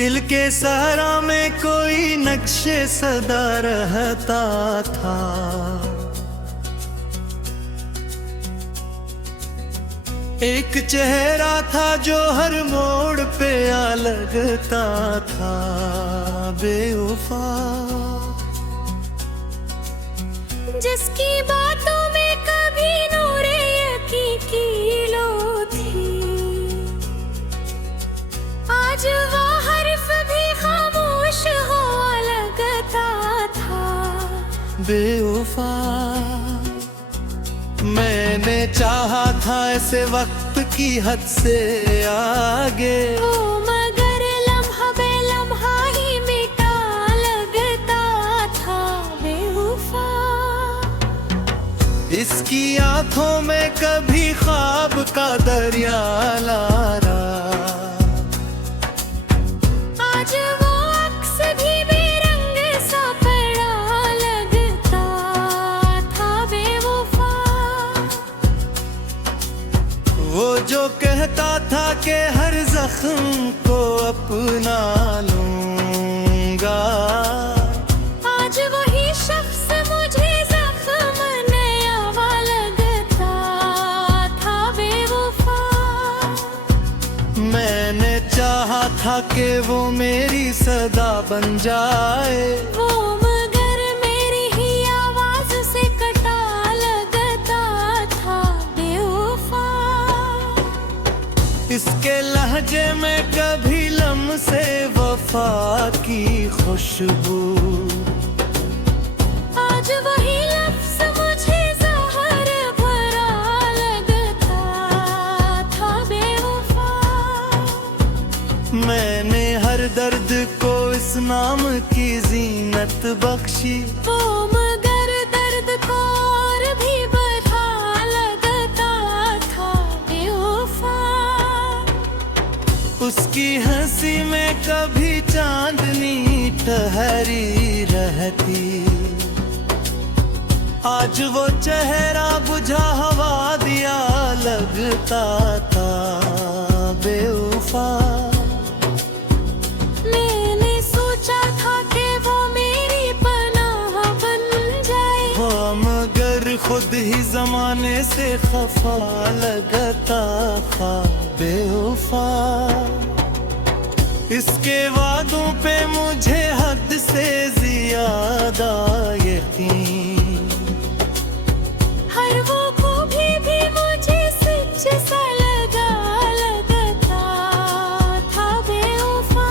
दिल के सहरा में कोई नक्शे सदा रहता था। एक चेहरा था जो हर मोड़ पे आ लगता था। बेवफा जिसकी बातों में कभी नूरे यकीन की लो थी, आज वो हर्फ भी खामोश हो लगता था। बेवफा मैंने चाहा था ऐसे वक्त की हद से आगे, ओ मगर लम्हा बे लम्हा ही मिटा लगता था। बेवफा इसकी आंखों में कभी ख्वाब का दरिया ला रहा। आज वो अक्स भी बेरंग सा पड़ा लगता था। बेवफा वो जो कहता था कि हर जख्म को अपना लूंगा, आज वही शख्स मुझे जख्म नया लगता था। बेवफा मैंने चाहा था कि वो मेरी सदा बन जाए, वो मगर मेरी ही आवाज से कटा लगता था। बेवफा इसके लहजे में कभी लम्से वफा की खुशबू, आज वही लफ्ज़ मुझे ज़हर भरा लगता था। बेवफा मैंने हर दर्द को इस नाम की जीनत बख्शी, वो मगर दर्द को और भी बढ़ा लगता था। बेवफा उसकी हंसी में कभी चांदनी ठहरी रहती, आज वो चेहरा बुझा हवा दिया लगता था। बेवफा मैंने सोचा था कि वो मेरी पनाह बन जाए, वो मगर खुद ही जमाने से खफा लगता था। बेवफा इसके वादों पे मुझे हद से ज्यादा यकीन, हर वो खूबी भी मुझे सच सा लगता था। बेवफा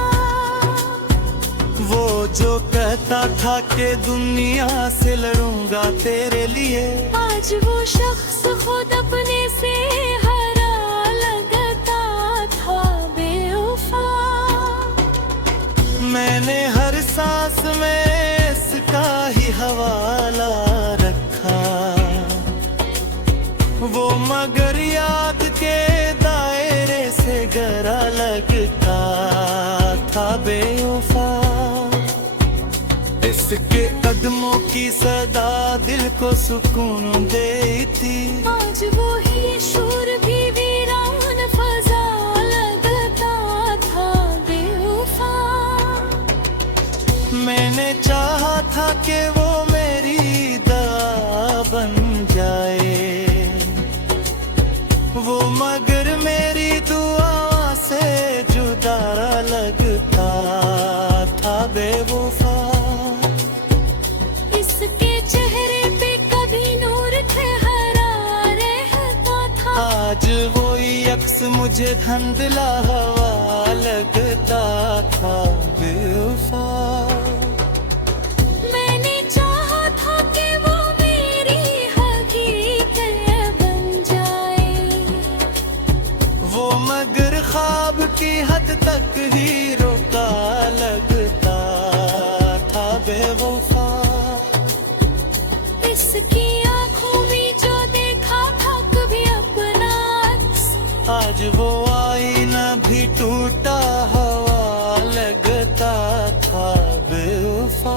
वो जो कहता था कि दुनिया से लड़ूंगा तेरे लिए, आज वो शख्स खुद अपने से हरा लगता था। बेवफा मैंने हर सांस में इसका ही हवाला रखा, वो मगर याद के दायरे से गहरा लगता था। बेवफा इसके कदमों की सदा दिल को सुकून देती, आज वो ही शूर भी वीरान फजा लगता था। बेवफा मैंने चाहा था कि वो मेरी दुआ बन जाए, वो मगर मेरी दुआ से जुदा लगता था। बेवफा इसके चेहरे पे कभी नूर ठहरा रहता था, आज वो यक्स मुझे धुंधला हवा लगता था। बेवफा मैंने चाहा था कि वो मेरी हकीकत बन जाए, वो मगर ख्वाब की हद तक ही रोका लगता था। बेवफा इसकी आंखों में जो देखा था कभी आज वो आईना भी टूटा हवा लगता था बेवफा।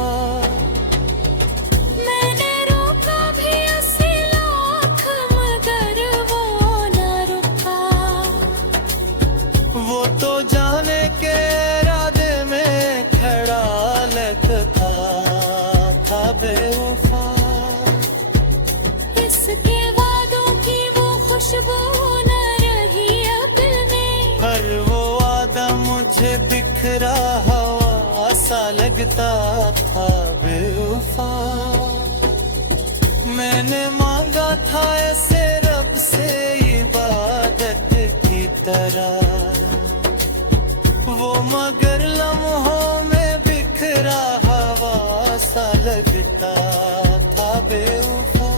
मैंने रोका भी 80 लाख मगर वो न रुका। वो तो जाने के इरादे में खड़ा लगता था बेवफा। इसके वादों की वो खुशबू न रही अब में। हर वो वादा मुझे बिखरा हवा सा लगता था बेवफा। मैंने मांगा था ऐसे रब से इबादत की तरह, वो मगर लम्हों में बिखरा हवा सा लगता था बेवफा।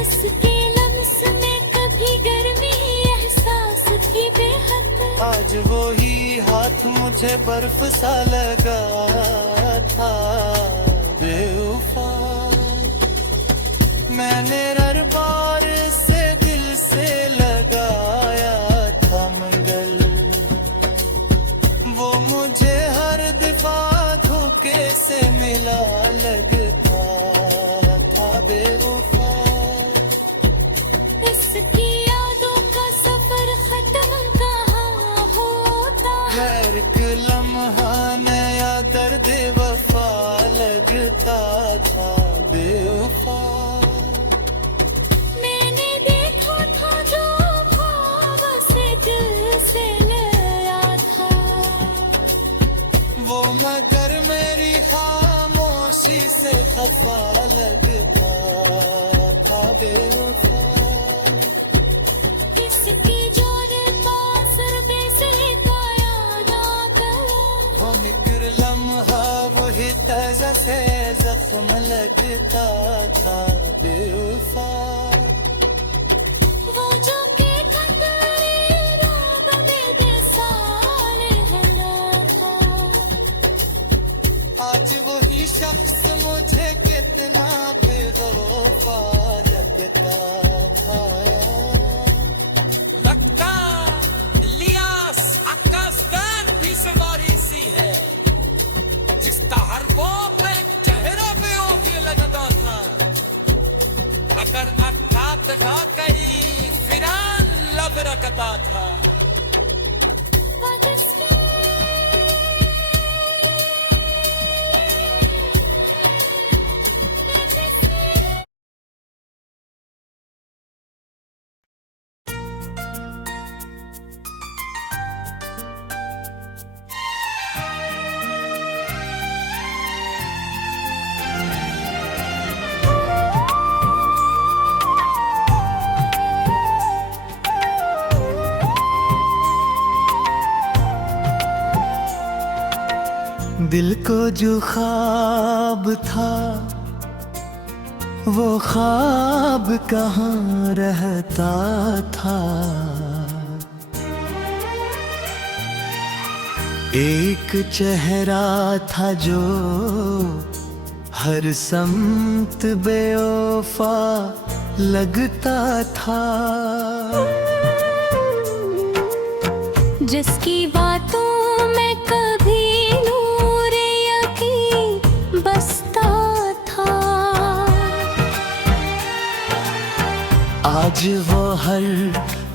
इसके लम्स में कभी गर्मी एहसास थी बेहद। आज वो ही हाथ मुझे बर्फ सा लगा था बेवफा। मैंने हर बार से दिल से लगाया था मंगल, वो मुझे हर दफा धोखे से मिला लगता था बेवफा। इसकी यादों का सफर खत्म कहाँ होता। हर एक लम्हा नया दर्द वफा लगता था बेवफा। मैंने देखा था जो ख्वाब से दिल से लया था। वो मगर मेरी खामोशी से खफा लगता था बेवफा। इसकी जोरे तासर बेसे का याद आता। वो निकर लम्हा वही ताज़ा से जख्म लगता था बेवफा। वो जो के खतरे रोग बेमिसाल है ना था। आज वही शख्स मुझे कितना बेवफा लगता था। लगता इलियास आकाशवान भी सवारी सी है, जिसका हर वो पे चेहरा पे ओके लगता था। मगर अर्थात था कई फिरान लब रखता था। But it's दिल को जो ख्वाब था वो ख्वाब कहाँ रहता था। एक चेहरा था जो हर समत बेवफा लगता था। जिसकी बातों में कभी नूर यकीन बसता था। आज वो हर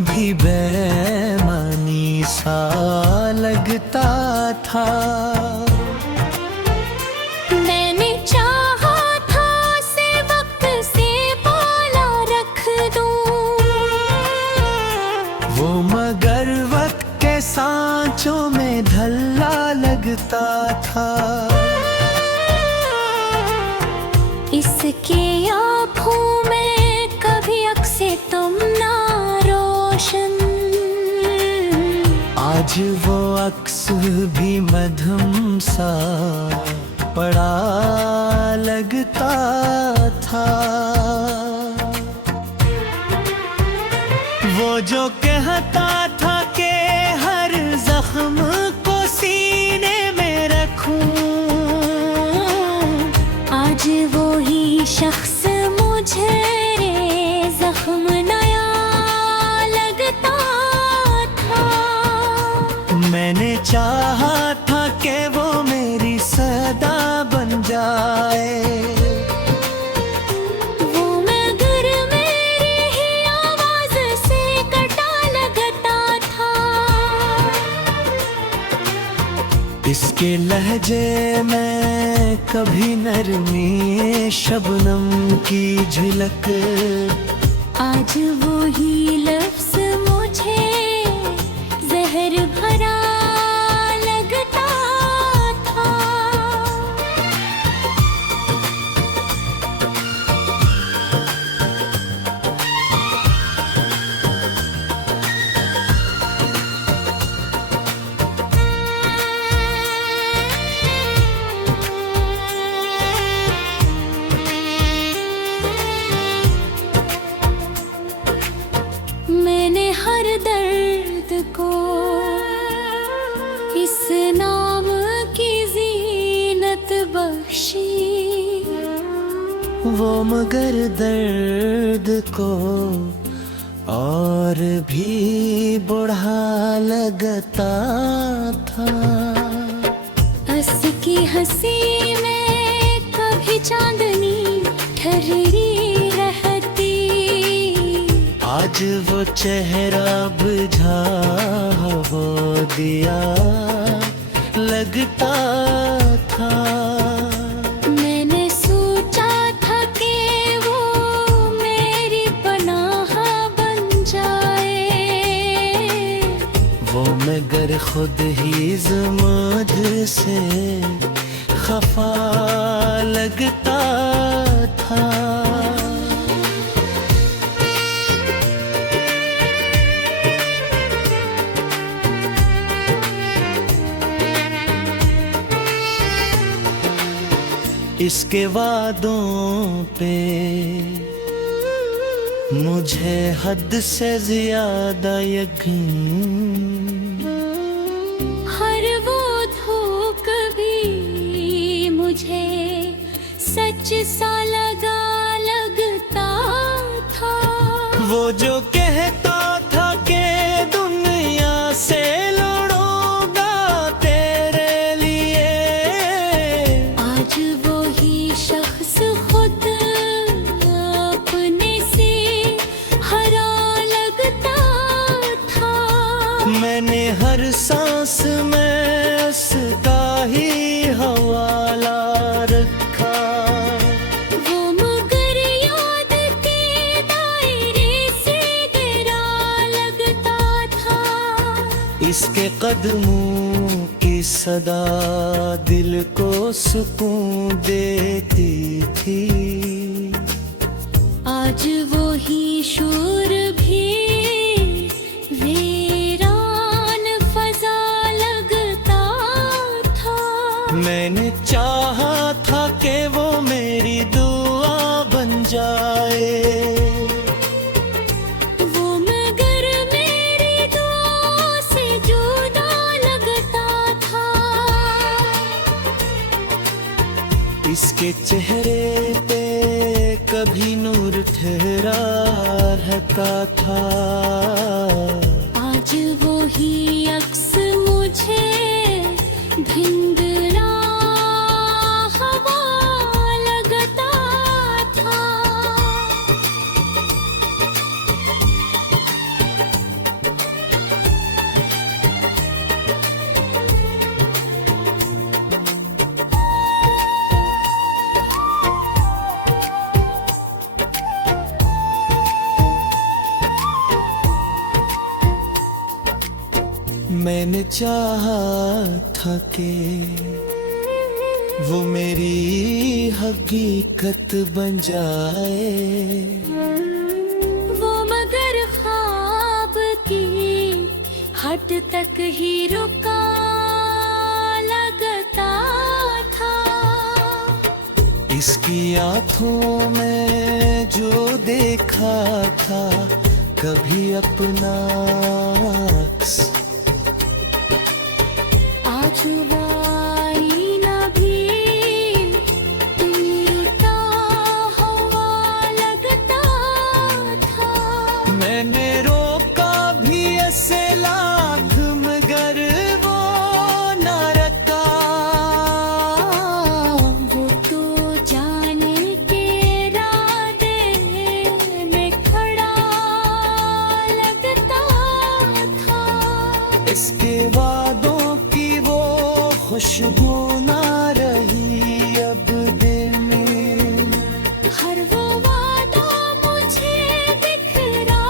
भी बेमानी सा लगता था। मैंने चाहा था उसे वक्त से पाला रख दूं। वो मगर वक्त के सांचों में ढलना लगता था। इसके आँखों में कभी अक्से तुम ना रोशन। आज वो अक्स भी मधुम सा पड़ा लगता था। वो जो कहता था कि हर जख्म को सीने में रखूं, आज वो ही शख्स मुझे जख्म नया लगता उसके लहजे में कभी नरमी शबनम की झलक। आज वो ही लफ्ज़ मुझे जहर भरा लगता था। मैंने हर दर्द को इस नाम की जीनत बख्शी। वो मगर दर्द को और भी बढ़ा लगता था। हंस की हंसी में कभी चांदनी ठहरी रहती। आज वो चेहरा बुझा वो दिया लगता था। मैंने सोचा था कि वो मेरी पनाह बन जाए। वो मगर खुद ही मुझसे खफा लगता था। इसके वादों पे मुझे हद से ज्यादा यकीन। हर वो धोख भी मुझे सच सा लगता था। वो जो कहता था कि दुनिया से लड़ूंगा तेरे लिए। आज वो ही शख्स खुद अपने से हरा लगता था। मैंने हर सांस में उसका ही हवाला रखा। वो मगर याद के दायरे से गिरा लगता था। इसके कदमों की सदा दिल को सुकून देती थी। आज वो ही शोर भी वीरान फजा लगता था। मैंने चाहा था कि वो मेरी दुआ बन जाए। वो मगर मेरी दुआ से जुदा लगता था। इसके चेहरे पे कभी नूर ठहरा रहता था। आज वो ही अक्स मुझे धिंगरा हवा लगता था। मैंने चाहा था कि वो मेरी हकीकत बन जाए। वो मगर ख्वाब की हद तक ही रुका लगता था। इसकी आंखों में जो देखा था कभी अपना अक्स। आज वो आईना भी टूटा हुआ लगता था। मैंने रोका भी ऐसे लाख मगर वो न रखा। वो तो जाने के इरादे में खड़ा लगता खुशबू ना रही अब दिल में। हर वो वादा मुझे बिखरा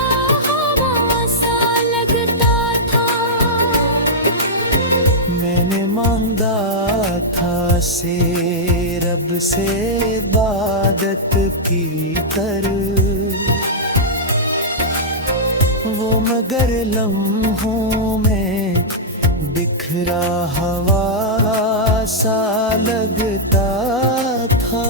हुआ सा लगता था। मैंने मांगा था से रब से इबादत की कर, वो मगर लम्हों में बिखरा हवा सा लगता था।